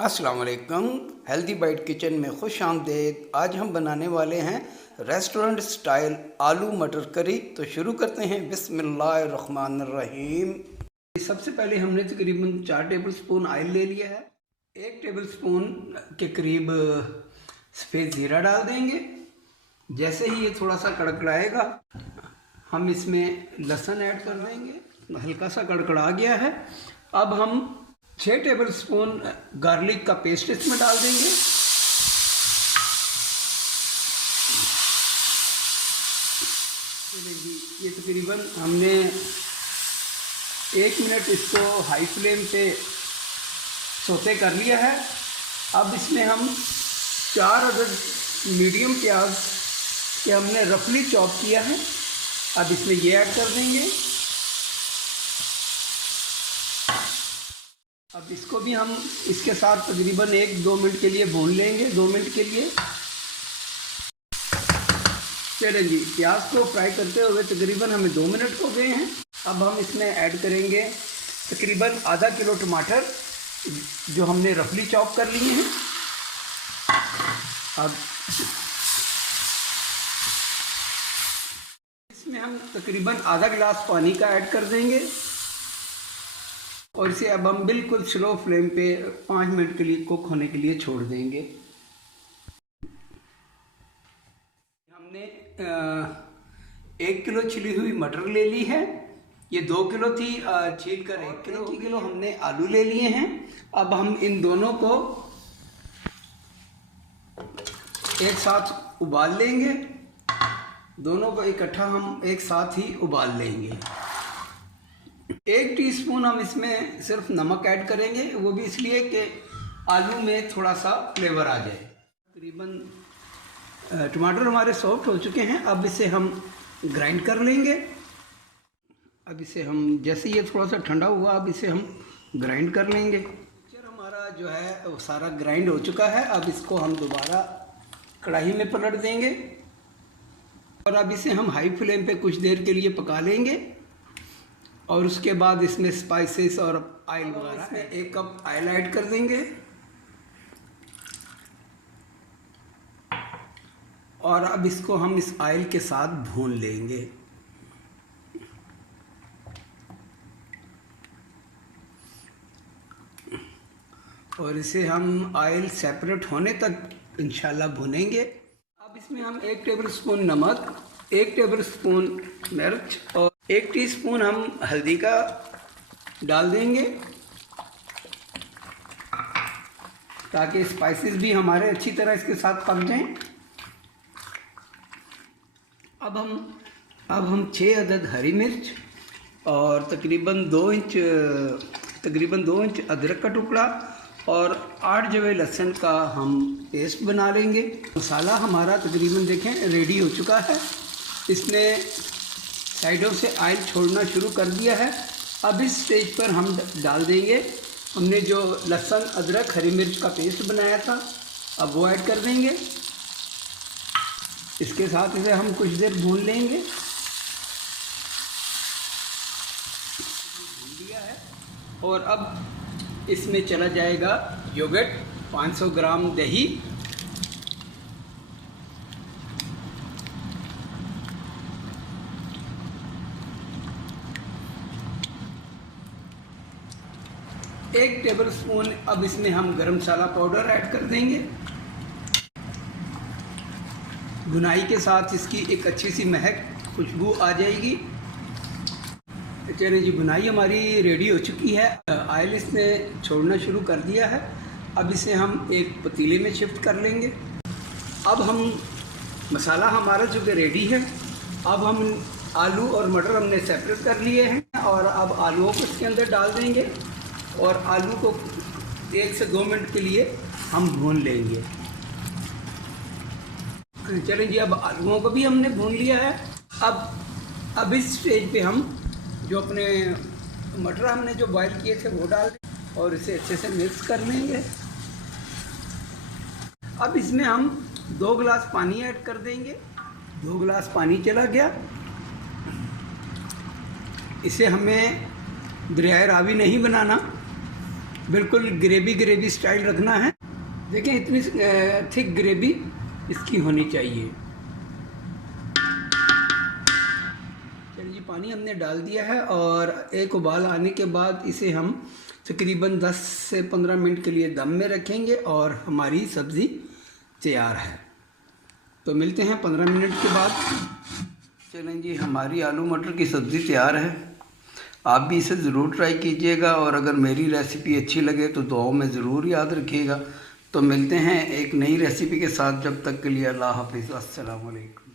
अस्सलाम वालेकुम। Healthy bite kitchen में खुश आमदेद। आज हम बनाने वाले हैं रेस्टोरेंट स्टाइल आलू मटर करी। तो शुरू करते हैं। बिस्मिल्लाहिर्रहमानिर्रहीम। सबसे पहले हमने तकरीबन 4 टेबल स्पून ऑयल ले लिया है। 1 टेबल स्पून के करीब सफ़ेद ज़ीरा डाल देंगे। जैसे ही ये थोड़ा सा कड़कड़ाएगा हम इसमें लहसुन ऐड कर देंगे। हल्का सा कड़कड़ा गया है। अब हम 6 टेबल स्पून गार्लिक का पेस्ट इसमें डाल देंगे। ये तकरीबन हमने 1 मिनट इसको हाई फ्लेम पे सौते कर लिया है। अब इसमें हम 4 अदद मीडियम प्याज के हमने रफली चॉप किया है। अब इसमें ये ऐड कर देंगे। अब इसको भी हम इसके साथ तकरीबन 1-2 मिनट के लिए भून लेंगे। 2 मिनट के लिए। चलें जी, प्याज को फ्राई करते हुए तकरीबन हमें 2 मिनट हो गए हैं। अब हम इसमें ऐड करेंगे तकरीबन आधा किलो टमाटर जो हमने रफली चॉप कर लिए हैं। अब इसमें हम तकरीबन आधा गिलास पानी का ऐड कर देंगे और इसे अब हम बिल्कुल स्लो फ्लेम पे 5 मिनट के लिए कुक होने के लिए छोड़ देंगे। हमने 1 किलो छिली हुई मटर ले ली है। ये 2 किलो थी, छील कर 1 किलो हमने आलू ले लिए हैं। अब हम इन दोनों को एक साथ उबाल लेंगे। दोनों को इकट्ठा हम एक साथ ही उबाल लेंगे। 1 टीस्पून हम इसमें सिर्फ नमक ऐड करेंगे, वो भी इसलिए कि आलू में थोड़ा सा फ्लेवर आ जाए। तकरीबन टमाटर हमारे सॉफ्ट हो चुके हैं। अब इसे हम ग्राइंड कर लेंगे। अब इसे हम जैसे ये थोड़ा सा ठंडा हुआ, अब इसे हम ग्राइंड कर लेंगे। मिक्सचर हमारा जो है वो सारा ग्राइंड हो चुका है। अब इसको हम दोबारा कढ़ाई में पलट देंगे और अब इसे हम हाई फ्लेम पे कुछ देर के लिए पका लेंगे। और उसके बाद इसमें स्पाइसेस और ऑयल वगैरह इसमें 1 कप ऑयल ऐड कर देंगे और अब इसको हम इस ऑयल के साथ भून लेंगे। और इसे हम ऑयल सेपरेट होने तक इंशाल्लाह भूनेंगे। अब इसमें हम 1 टेबल स्पून नमक, 1 टेबल स्पून मिर्च और 1 टीस्पून हम हल्दी का डाल देंगे ताकि स्पाइसेस भी हमारे अच्छी तरह इसके साथ पक जाएं। अब हम 6 अदद हरी मिर्च और तकरीबन 2 इंच अदरक का टुकड़ा और 8 जवे लहसुन का हम पेस्ट बना लेंगे। मसाला हमारा तकरीबन देखें रेडी हो चुका है। इसने साइडों से ऑयल छोड़ना शुरू कर दिया है। अब इस स्टेज पर हम डाल देंगे हमने जो लहसुन अदरक हरी मिर्च का पेस्ट बनाया था, अब वो ऐड कर देंगे। इसके साथ इसे हम कुछ देर भून लेंगे। भून लिया है और अब इसमें चला जाएगा योगर्ट, 500 ग्राम दही, एक टेबल स्पून अब इसमें हम गरम मसाला पाउडर ऐड कर देंगे। भुनाई के साथ इसकी एक अच्छी सी महक खुशबू आ जाएगी। चलिए जी, भुनाई हमारी रेडी हो चुकी है। ऑयल इसने छोड़ना शुरू कर दिया है। अब इसे हम एक पतीले में शिफ्ट कर लेंगे। अब हम मसाला हमारा जो कि रेडी है, अब हम आलू और मटर हमने सेपरेट कर लिए हैं और अब आलूओं को इसके अंदर डाल देंगे और आलू को 1 से 2 मिनट के लिए हम भून लेंगे। चलें जी, अब आलूओं को भी हमने भून लिया है। अब इस स्टेज पे हम जो अपने मटर हमने जो बॉईल किए थे वो डाल दें और इसे अच्छे से मिक्स कर लेंगे। अब इसमें हम 2 गिलास पानी ऐड कर देंगे। 2 गिलास पानी चला गया। इसे हमें दरियाए रावी नहीं बनाना, बिल्कुल ग्रेवी ग्रेवी स्टाइल रखना है। देखें इतनी थिक ग्रेवी इसकी होनी चाहिए। चलिए पानी हमने डाल दिया है और एक उबाल आने के बाद इसे हम तकरीबन 10 से 15 मिनट के लिए दम में रखेंगे और हमारी सब्ज़ी तैयार है। तो मिलते हैं 15 मिनट के बाद। चलें जी, हमारी आलू मटर की सब्ज़ी तैयार है। आप भी इसे ज़रूर ट्राई कीजिएगा और अगर मेरी रेसिपी अच्छी लगे तो दुआओं में ज़रूर याद रखिएगा। तो मिलते हैं एक नई रेसिपी के साथ, जब तक के लिए अल्लाह हाफिज़, अस्सलाम वालेकुम।